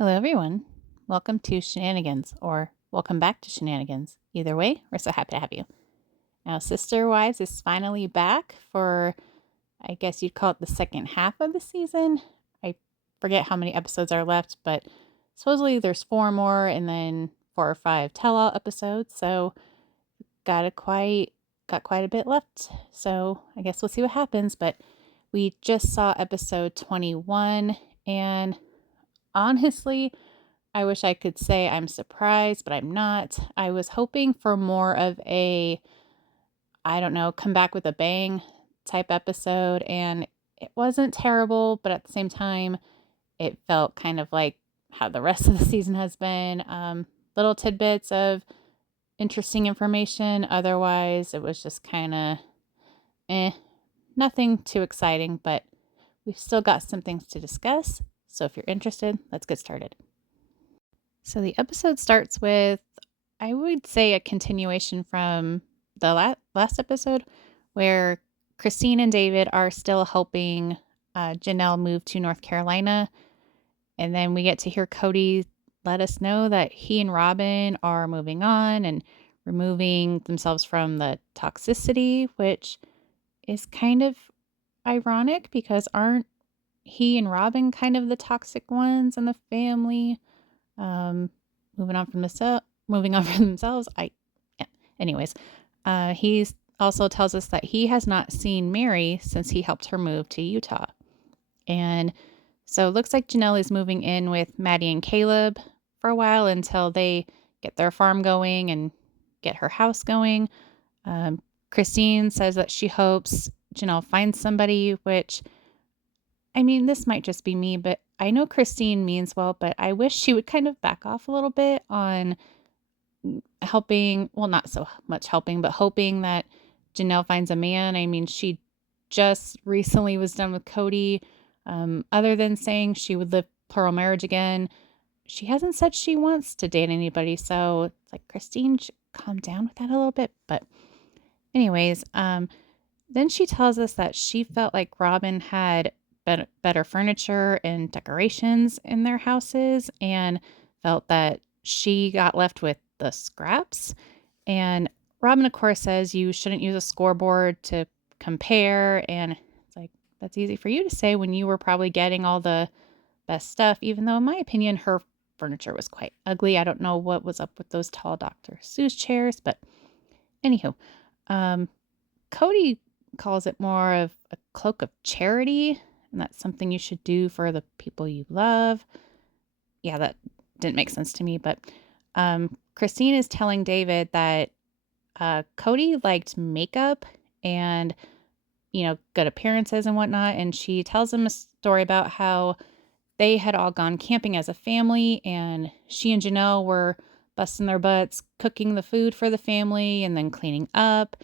Hello, everyone. Welcome to Shenanigans, or welcome back to Shenanigans. Either way, we're so happy to have you. Now, Sister Wives is finally back for, I guess you'd call it the second half of the season. I forget how many episodes are left, but supposedly there's 4 more and then 4 or 5 tell-all episodes. So got quite a bit left. So I guess we'll see what happens. But we just saw episode 21, and honestly, I wish I could say I'm surprised, but I'm not. I was hoping for more of a, I don't know, come back with a bang type episode, and it wasn't terrible, but at the same time, it felt kind of like how the rest of the season has been. Little tidbits of interesting information. Otherwise, it was just kind of nothing too exciting, but we've still got some things to discuss. So if you're interested, let's get started. So the episode starts with, I would say, a continuation from the last episode where Christine and David are still helping Janelle move to North Carolina. And then we get to hear Cody let us know that he and Robin are moving on and removing themselves from the toxicity, which is kind of ironic because aren't he and Robin kind of the toxic ones in the family? Um, moving on from themselves. Anyways, he also tells us that he has not seen Mary since he helped her move to Utah. And so it looks like Janelle is moving in with Maddie and Caleb for a while until they get their farm going and get her house going. Christine says that she hopes Janelle finds somebody, which, I mean, this might just be me, but I know Christine means well, but I wish she would kind of back off a little bit on helping, well, not so much helping, but hoping that Janelle finds a man. I mean, she just recently was done with Cody. Other than saying she would live plural marriage again, she hasn't said she wants to date anybody. So it's like, Christine should calm down with that a little bit. But anyways, then she tells us that she felt like Robin had better furniture and decorations in their houses and felt that she got left with the scraps. And Robin, of course, says you shouldn't use a scoreboard to compare. And it's like, that's easy for you to say when you were probably getting all the best stuff, even though, in my opinion, her furniture was quite ugly. I don't know what was up with those tall Dr. Seuss chairs, but anywho, Cody calls it more of a cloak of charity, and that's something you should do for the people you love. Yeah, that didn't make sense to me, but Christine is telling David that Cody liked makeup and, good appearances and whatnot, and she tells him a story about how they had all gone camping as a family, and she and Janelle were busting their butts cooking the food for the family and then cleaning up.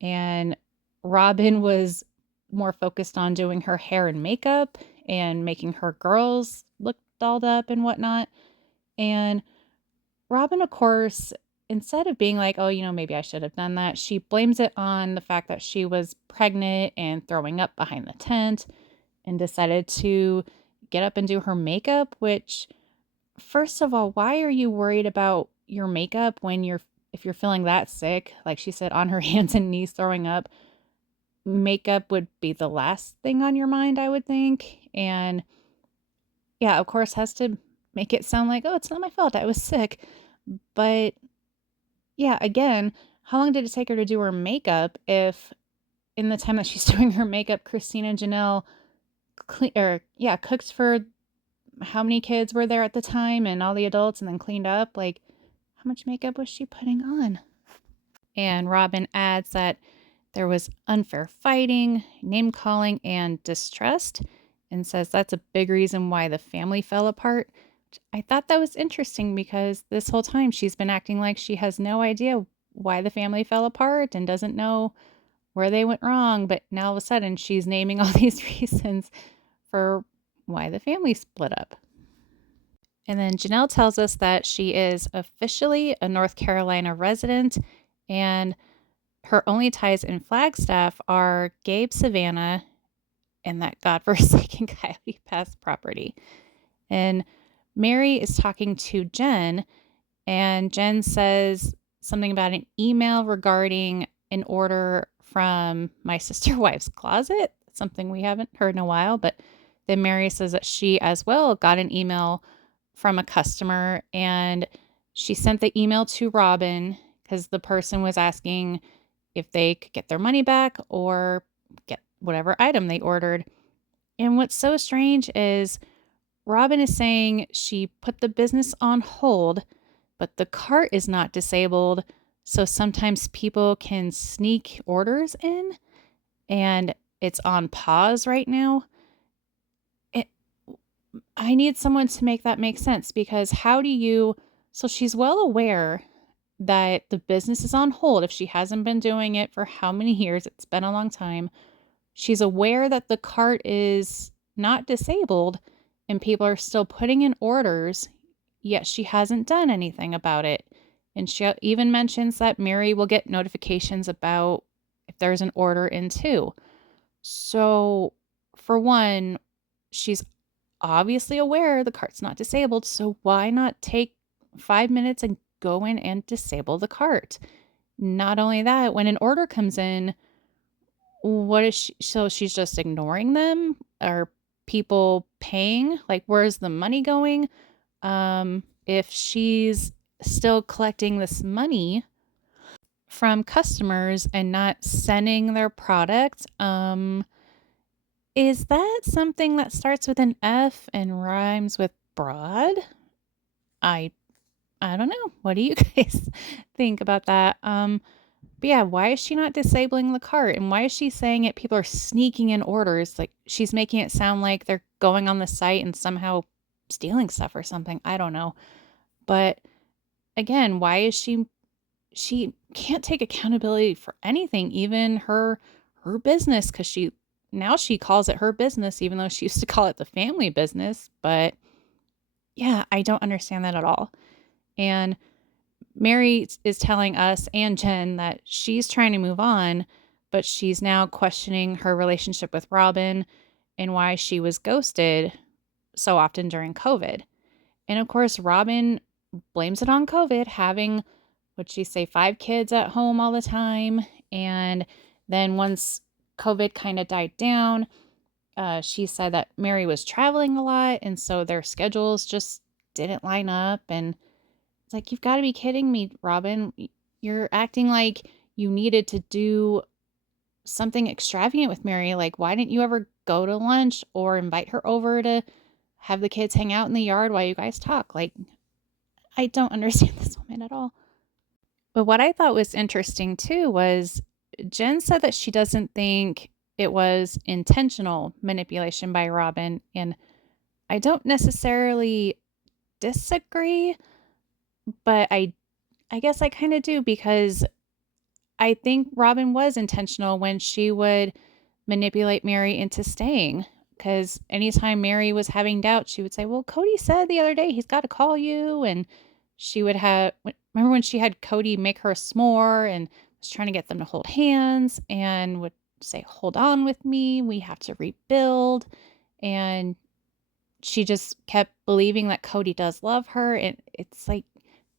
And Robin was more focused on doing her hair and makeup and making her girls look dolled up and whatnot. And Robin, of course, instead of being like, oh, maybe I should have done that, she blames it on the fact that she was pregnant and throwing up behind the tent and decided to get up and do her makeup, which, first of all, why are you worried about your makeup when if you're feeling that sick, like she said, on her hands and knees throwing up? Makeup would be the last thing on your mind, I would think. And yeah, of course, has to make it sound like, oh, it's not my fault, I was sick. But yeah, again, how long did it take her to do her makeup if in the time that she's doing her makeup, Christine and Janelle cooked for how many kids were there at the time and all the adults and then cleaned up? Like, how much makeup was she putting on? And Robin adds that there was unfair fighting, name calling, and distrust, and says that's a big reason why the family fell apart. I thought that was interesting because this whole time she's been acting like she has no idea why the family fell apart and doesn't know where they went wrong. But now all of a sudden she's naming all these reasons for why the family split up. And then Janelle tells us that she is officially a North Carolina resident, and her only ties in Flagstaff are Gabe Savannah and that godforsaken Coyote Pass property. And Mary is talking to Jen, and Jen says something about an email regarding an order from my sister wife's closet, something we haven't heard in a while. But then Mary says that she as well got an email from a customer, and she sent the email to Robin because the person was asking if they could get their money back or get whatever item they ordered. And what's so strange is Robin is saying she put the business on hold, but the cart is not disabled. So sometimes people can sneak orders in and it's on pause right now. It, I need someone to make that make sense because how do you? So she's well aware that the business is on hold if she hasn't been doing it for how many years? It's been a long time. She's aware that the cart is not disabled and people are still putting in orders, yet she hasn't done anything about it. And she even mentions that Mary will get notifications about if there's an order in too. So, for one, she's obviously aware the cart's not disabled. So, why not take 5 minutes and go in and disable the cart? Not only that, when an order comes in, what is she? So she's just ignoring them? Are people paying? Like, where's the money going? If she's still collecting this money from customers and not sending their product, is that something that starts with an F and rhymes with broad? I I don't know. What do you guys think about that? But yeah, why is she not disabling the cart? And why is she saying it? People are sneaking in orders. Like she's making it sound like they're going on the site and somehow stealing stuff or something. I don't know. But again, why is she can't take accountability for anything, even her business, because she calls it her business, even though she used to call it the family business. But yeah, I don't understand that at all. And Mary is telling us and Jen that she's trying to move on, but she's now questioning her relationship with Robin and why she was ghosted so often during COVID. And of course, Robin blames it on COVID, having, what'd she say, 5 kids at home all the time. And then once COVID kind of died down, she said that Mary was traveling a lot. And so their schedules just didn't line up. And it's like, you've got to be kidding me, Robin. You're acting like you needed to do something extravagant with Mary. Like, why didn't you ever go to lunch or invite her over to have the kids hang out in the yard while you guys talk? Like, I don't understand this woman at all. But what I thought was interesting too was Jen said that she doesn't think it was intentional manipulation by Robin. And I don't necessarily disagree, but I guess I kind of do because I think Robin was intentional when she would manipulate Mary into staying. Because anytime Mary was having doubts, she would say, well, Cody said the other day he's got to call you. And she would remember when she had Cody make her a s'more and was trying to get them to hold hands and would say, hold on with me. We have to rebuild. And she just kept believing that Cody does love her. And it's like,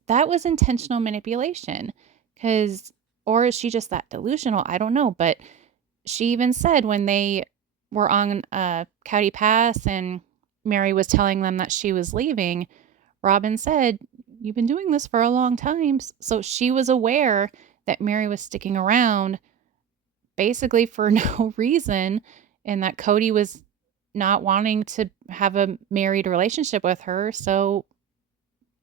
that was intentional manipulation. Because, or is she just that delusional? I don't know. But she even said when they were on Cowdy Pass and Mary was telling them that she was leaving, Robin said, you've been doing this for a long time. So she was aware that Mary was sticking around basically for no reason and that Cody was not wanting to have a married relationship with her. So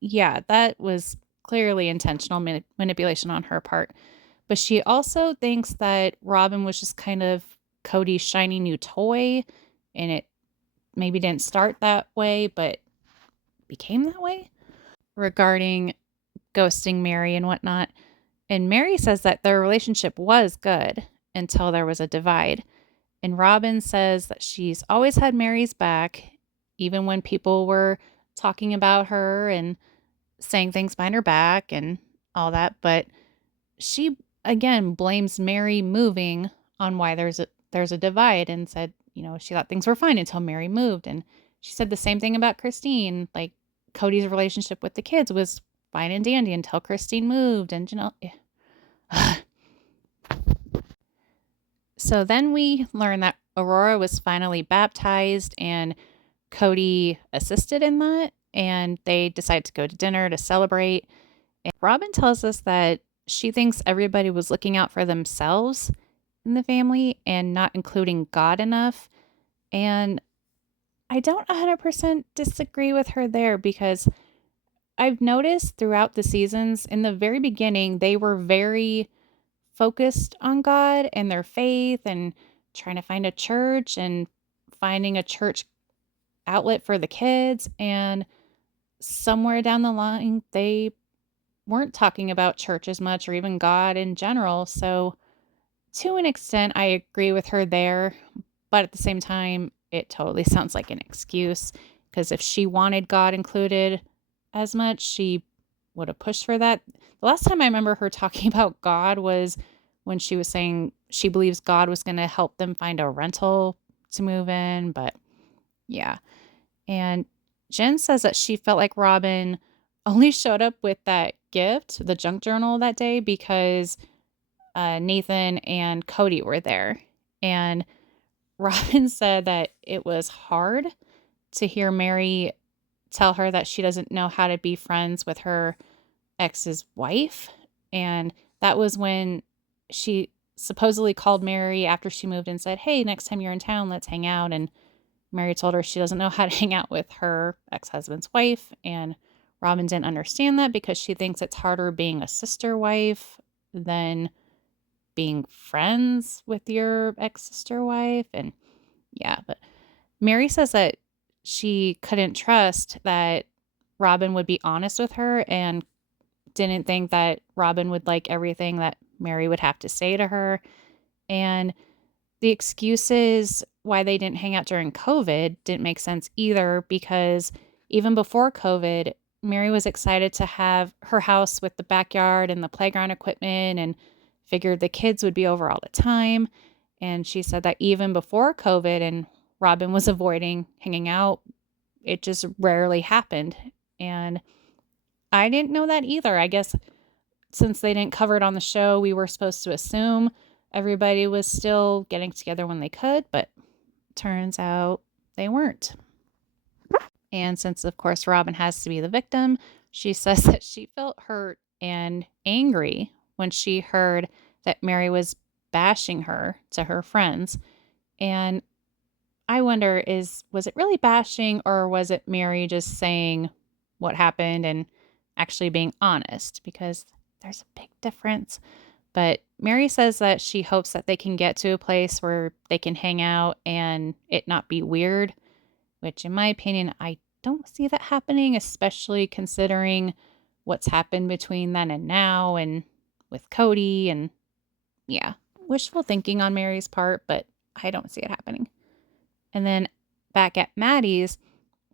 yeah, that was clearly intentional manipulation on her part. But she also thinks that Robin was just kind of Cody's shiny new toy, and it maybe didn't start that way, but became that way regarding ghosting Mary and whatnot. And Mary says that their relationship was good until there was a divide. And Robin says that she's always had Mary's back, even when people were talking about her and saying things behind her back and all that. But she again blames Mary moving on why there's a divide and said, she thought things were fine until Mary moved. And she said the same thing about Christine. Like, Cody's relationship with the kids was fine and dandy until Christine moved and Janelle. So then we learned that Aurora was finally baptized and Cody assisted in that. And they decide to go to dinner to celebrate. And Robin tells us that she thinks everybody was looking out for themselves in the family and not including God enough. And I don't 100% disagree with her there because I've noticed throughout the seasons in the very beginning, they were very focused on God and their faith and trying to find a church and finding a church outlet for the kids. And somewhere down the line, they weren't talking about church as much or even God in general. So, to an extent, I agree with her there. But at the same time, it totally sounds like an excuse because if she wanted God included as much, she would have pushed for that. The last time I remember her talking about God was when she was saying she believes God was going to help them find a rental to move in. But yeah. And Jen says that she felt like Robin only showed up with that gift, the junk journal that day, because Nathan and Cody were there. And Robin said that it was hard to hear Mary tell her that she doesn't know how to be friends with her ex's wife. And that was when she supposedly called Mary after she moved and said, "Hey, next time you're in town, let's hang out." And Mary told her she doesn't know how to hang out with her ex-husband's wife. And Robin didn't understand that because she thinks it's harder being a sister wife than being friends with your ex-sister wife. And yeah, but Mary says that she couldn't trust that Robin would be honest with her and didn't think that Robin would like everything that Mary would have to say to her. And the excuses why they didn't hang out during COVID didn't make sense either because even before COVID, Mary was excited to have her house with the backyard and the playground equipment and figured the kids would be over all the time. And she said that even before COVID and Robin was avoiding hanging out, it just rarely happened. And I didn't know that either. I guess since they didn't cover it on the show, we were supposed to assume everybody was still getting together when they could, but turns out they weren't. And since, of course, Robin has to be the victim, she says that she felt hurt and angry when she heard that Mary was bashing her to her friends. And I wonder was it really bashing or was it Mary just saying what happened and actually being honest? Because there's a big difference. But Mary says that she hopes that they can get to a place where they can hang out and it not be weird, which in my opinion, I don't see that happening, especially considering what's happened between then and now and with Cody. And yeah, wishful thinking on Mary's part, but I don't see it happening. And then back at Maddie's,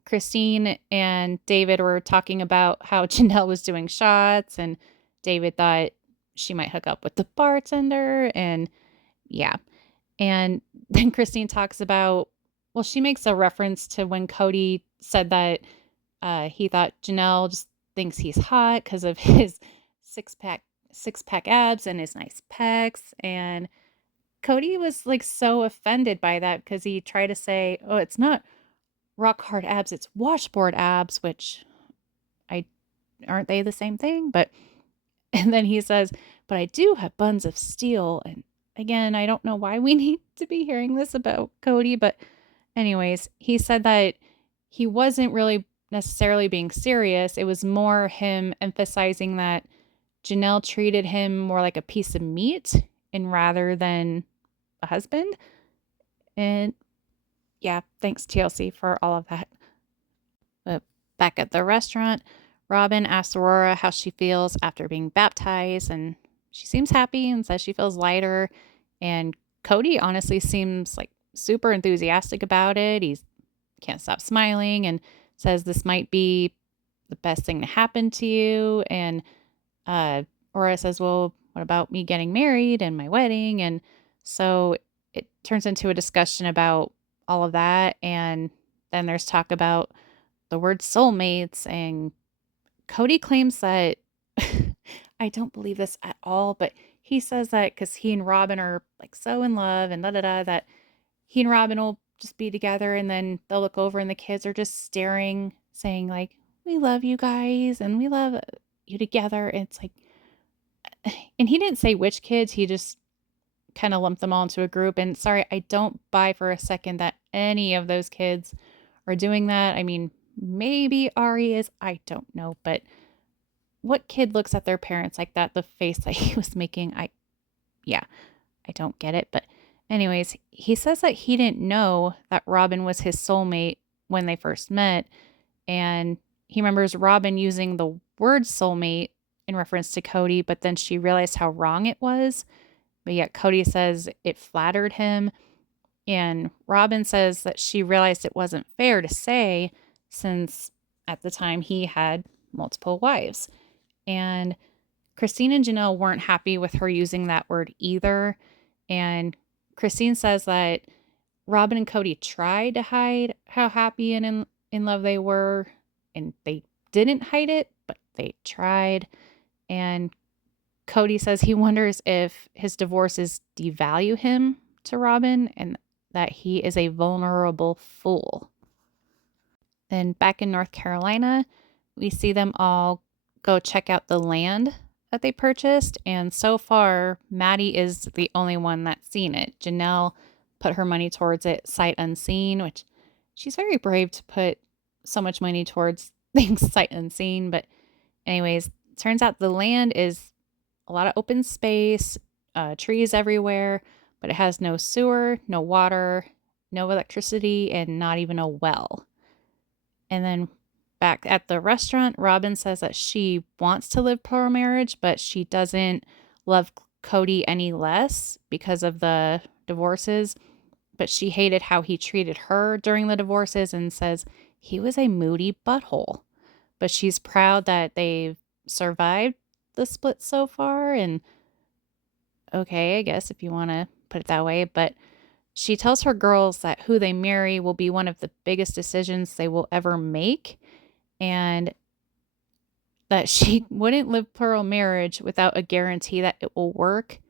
Christine and David were talking about how Janelle was doing shots and David thought she might hook up with the bartender. And yeah. And then Christine talks about, well, she makes a reference to when Cody said that he thought Janelle just thinks he's hot because of his six pack abs and his nice pecs. And Cody was like so offended by that because he tried to say, oh, it's not rock hard abs, it's washboard abs, which I aren't they the same thing? But and then he says, but I do have buns of steel. And again, I don't know why we need to be hearing this about Cody, but anyways, he said that he wasn't really necessarily being serious. It was more him emphasizing that Janelle treated him more like a piece of meat and rather than a husband. And yeah, thanks TLC for all of that. But back at the restaurant, Robin asks Aurora how she feels after being baptized, and she seems happy and says she feels lighter. And Cody honestly seems like super enthusiastic about it. He can't stop smiling and says this might be the best thing to happen to you. And Aurora says, well, what about me getting married and my wedding? And so it turns into a discussion about all of that. And then there's talk about the word soulmates, and Cody claims that I don't believe this at all, but he says that because he and Robin are like so in love and da da da, that he and Robin will just be together and then they'll look over and the kids are just staring, saying, like, we love you guys and we love you together. And it's like, and he didn't say which kids, he just kind of lumped them all into a group. And sorry, I don't buy for a second that any of those kids are doing that. I mean, maybe Ari is, I don't know, but what kid looks at their parents like that? The face that he was making, yeah, I don't get it. But, anyways, he says that he didn't know that Robin was his soulmate when they first met. And he remembers Robin using the word soulmate in reference to Cody, but then she realized how wrong it was. But yet Cody says it flattered him. And Robin says that she realized it wasn't fair to say since at the time he had multiple wives. And Christine and Janelle weren't happy with her using that word either. And Christine says that Robin and Cody tried to hide how happy and in love they were, and they didn't hide it, but they tried. And Cody says he wonders if his divorces devalue him to Robin and that he is a vulnerable fool. Then back in North Carolina, we see them all go check out the land that they purchased. And so far, Maddie is the only one that's seen it. Janelle put her money towards it sight unseen, which she's very brave to put so much money towards things sight unseen. But, anyways, turns out the land is a lot of open space, trees everywhere, but it has no sewer, no water, no electricity, and not even a well. And then back at the restaurant, Robin says that she wants to live plural marriage, but she doesn't love Cody any less because of the divorces. But she hated how he treated her during the divorces and says he was a moody butthole. But she's proud that they've survived the split so far. And okay, I guess if you want to put it that way. But she tells her girls that who they marry will be one of the biggest decisions they will ever make, and that she wouldn't live plural marriage without a guarantee that it will work,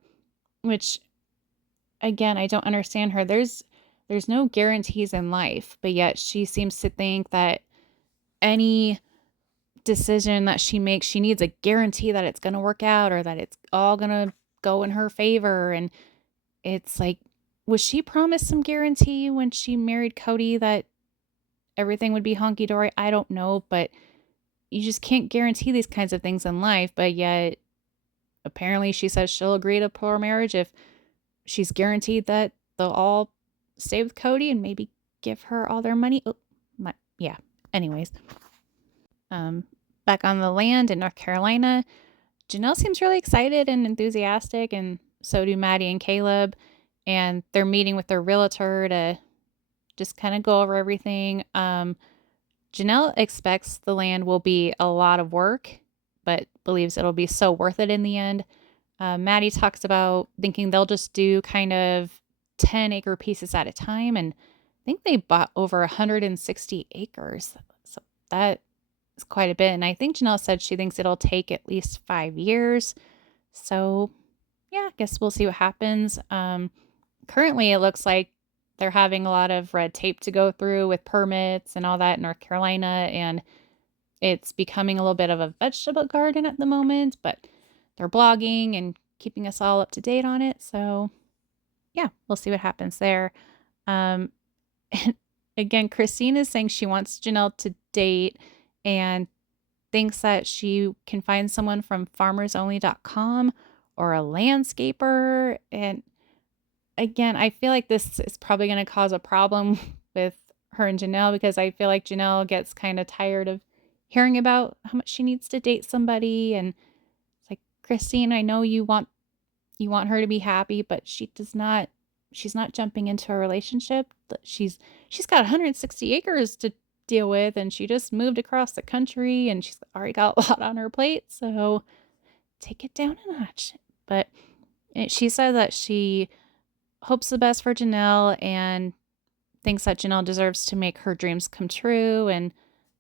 which, again, I don't understand her. There's no guarantees in life, but yet she seems to think that any decision that she makes, she needs a guarantee that it's going to work out or that it's all going to go in her favor. And it's like, was she promised some guarantee when she married Cody that everything would be honky dory? I don't know, but you just can't guarantee these kinds of things in life. But yet, apparently, she says she'll agree to plural marriage if she's guaranteed that they'll all stay with Cody and maybe give her all their money. Oh, yeah. Anyways, back on the land in North Carolina, Janelle seems really excited and enthusiastic, and so do Maddie and Caleb. And they're meeting with their realtor to just kind of go over everything. Janelle expects the land will be a lot of work, but believes it'll be so worth it in the end. Maddie talks about thinking they'll just do kind of 10-acre pieces at a time. And I think they bought over 160 acres. So that is quite a bit. And I think Janelle said she thinks it'll take at least 5 years. So yeah, I guess we'll see what happens. Currently, it looks like they're having a lot of red tape to go through with permits and all that in North Carolina, and it's becoming a little bit of a vegetable garden at the moment, but they're blogging and keeping us all up to date on it. So yeah, we'll see what happens there. And again, Christine is saying she wants Janelle to date and thinks that she can find someone from farmersonly.com or a landscaper. And again, I feel like this is probably going to cause a problem with her and Janelle, because I feel like Janelle gets kind of tired of hearing about how much she needs to date somebody. And it's like, Christine, I know you want her to be happy, but she's not jumping into a relationship. She's got 160 acres to deal with, and she just moved across the country, and she's already got a lot on her plate. So take it down a notch. But she said that she hopes the best for Janelle and thinks that Janelle deserves to make her dreams come true. And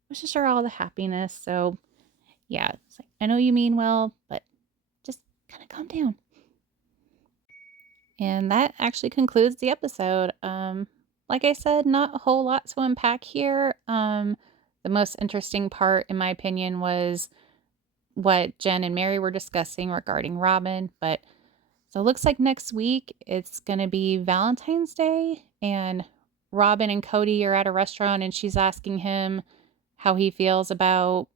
wishes her all the happiness. So, yeah, it's like, I know you mean well, but just kind of calm down. And that actually concludes the episode. Like I said, not a whole lot to unpack here. The most interesting part, in my opinion, was what Jen and Mary were discussing regarding Robin. But so it looks like next week it's going to be Valentine's Day, and Robin and Cody are at a restaurant, and she's asking him how he feels about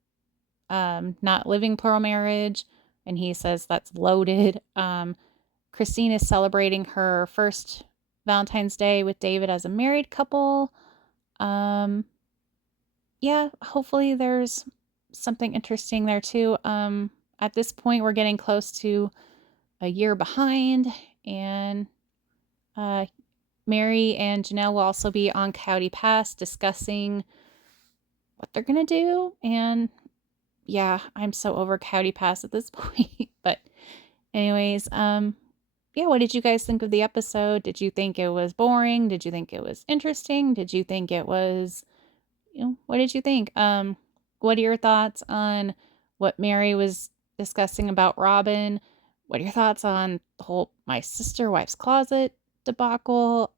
not living plural marriage, and he says that's loaded. Christine is celebrating her first Valentine's Day with David as a married couple. Um, yeah, hopefully there's something interesting there too. At this point, we're getting close to a year behind, and uh, Mary and Janelle will also be on Coyote Pass discussing what they're gonna do. And yeah, I'm so over Coyote Pass at this point. But anyways, yeah, what did you guys think of the episode? Did you think it was boring? Did you think it was interesting? Did you think it was, what did you think? What are your thoughts on what Mary was discussing about Robin? What are your thoughts on the whole my sister wife's closet debacle?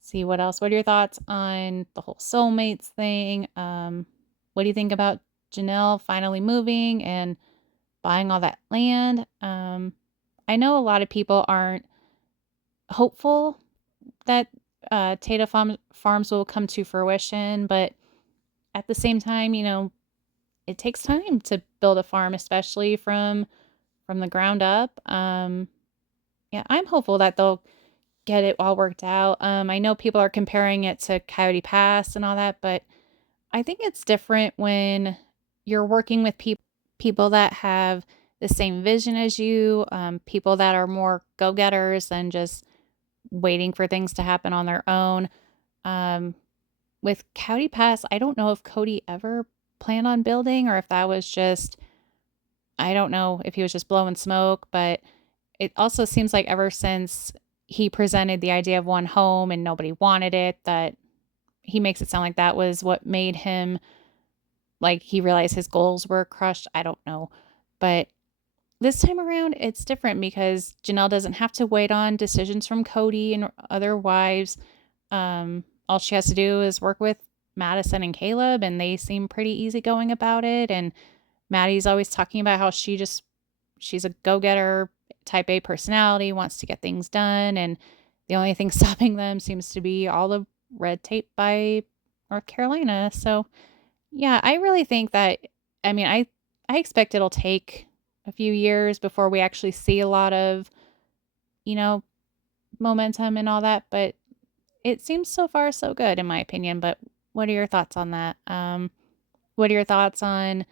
See what else? What are your thoughts on the whole soulmates thing? What do you think about Janelle finally moving and buying all that land? I know a lot of people aren't hopeful that Farms will come to fruition, but at the same time, it takes time to build a farm, especially from the ground up. Yeah, I'm hopeful that they'll get it all worked out. I know people are comparing it to Coyote Pass and all that, but I think it's different when you're working with people that have the same vision as you, people that are more go-getters than just waiting for things to happen on their own. Um, with Coyote Pass, I don't know if Cody ever planned on building or if that was just, I don't know if he was just blowing smoke, but it also seems like ever since he presented the idea of one home and nobody wanted it, that he makes it sound like that was what made him, like, he realized his goals were crushed. I don't know. But this time around, it's different because Janelle doesn't have to wait on decisions from Cody and other wives. All she has to do is work with Madison and Caleb, and they seem pretty easygoing about it. And Maddie's always talking about how she's a go-getter, type A personality, wants to get things done, and the only thing stopping them seems to be all the red tape by North Carolina. So, yeah, I really think that, I mean, I expect it'll take a few years before we actually see a lot of, you know, momentum and all that, but it seems so far so good in my opinion. But what are your thoughts on that? What are your thoughts on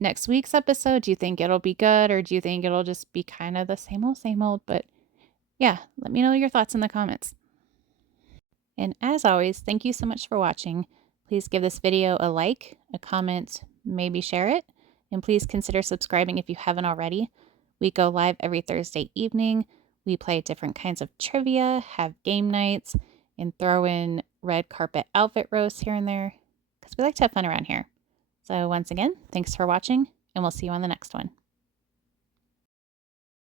next week's episode? Do you think it'll be good, or do you think it'll just be kind of the same old, same old? But yeah, let me know your thoughts in the comments. And as always, thank you so much for watching. Please give this video a like, a comment, maybe share it, and please consider subscribing if you haven't already. We go live every Thursday evening. We play different kinds of trivia, have game nights, and throw in red carpet outfit roasts here and there because we like to have fun around here. So once again, thanks for watching, and we'll see you on the next one.